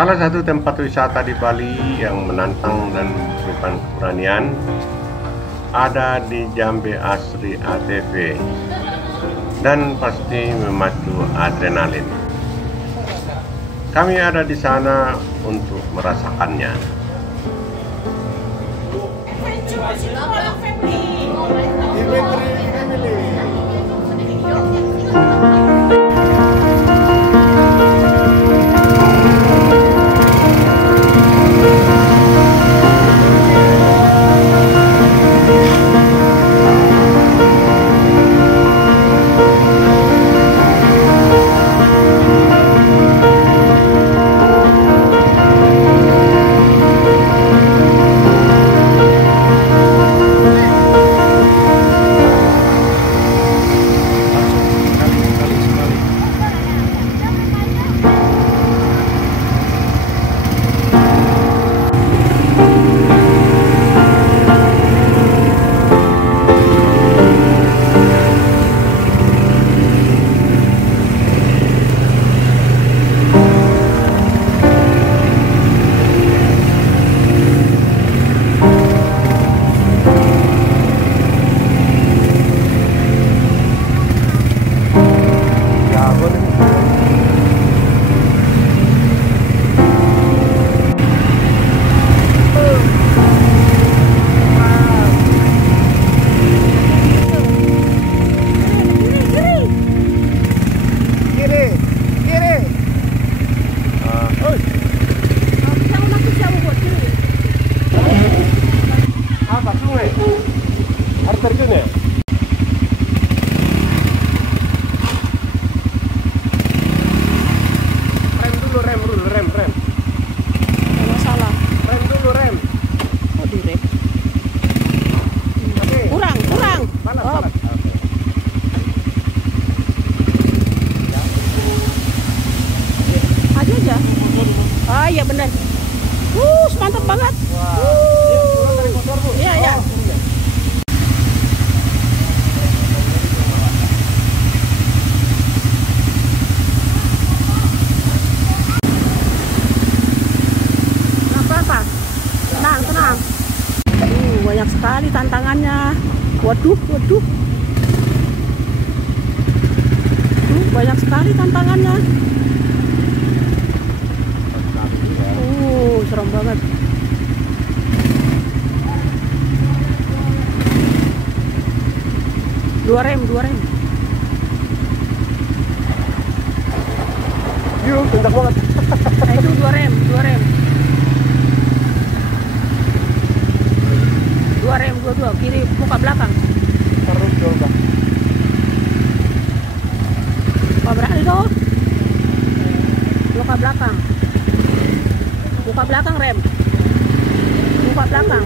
Salah satu tempat wisata di Bali yang menantang dan membutuhkan keberanian ada di Jambe Asri ATV dan pasti memacu adrenalin. Kami ada di sana untuk merasakannya. Ah iya benar. Mantap banget. Iya ya. Apa? Tenang, tenang. Banyak sekali tantangannya. Waduh. Banyak sekali tantangannya. Serem banget. Dua rem. Yuk, kencang banget. Nah, itu dua rem. Dua kiri muka belakang. Terus coba. Muka belakang itu. Muka belakang. Muka belakang rem. Muka belakang.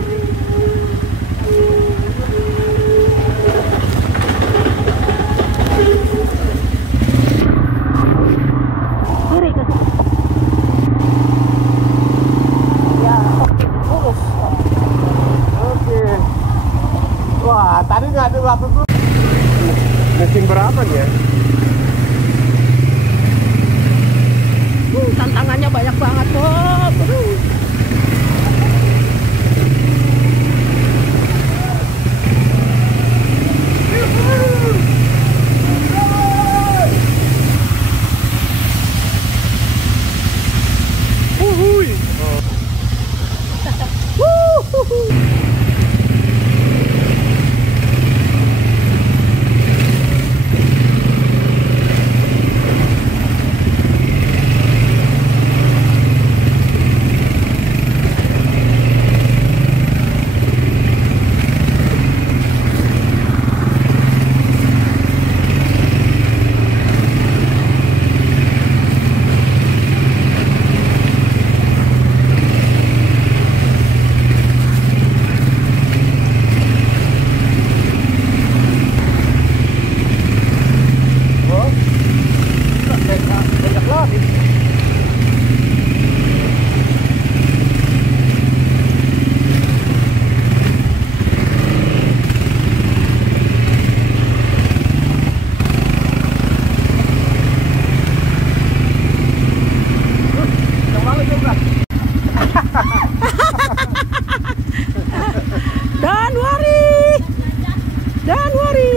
Kiri ke. Ya, lurus. Oke. Wah, tadi nggak ada waktu tuh. Mesin berapa nih ya? Tantangannya banyak banget, Bob.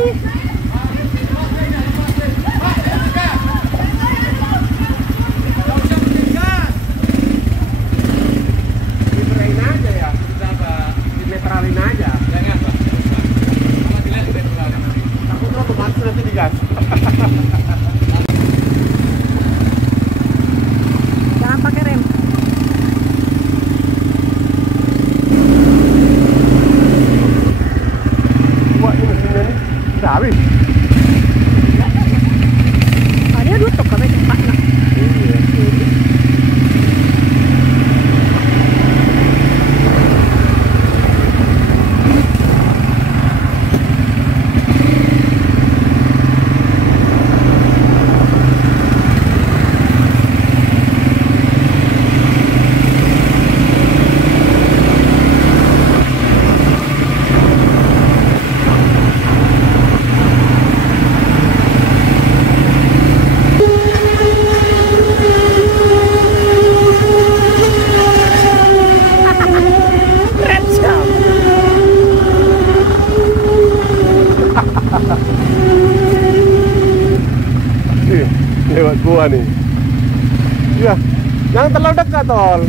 Diberain aja ya, dinetralin aja. Jangan Pak. Kalau dilihat di belakang. Takut otomatis nanti digas. Jangan pakai rem. Wah, ini mesinnya nih udah habis. Ah, dia tutup kami tempat nak. Iya. Rem siap. Lewat gua nih. Iya, jangan terlalu dekat, Tol.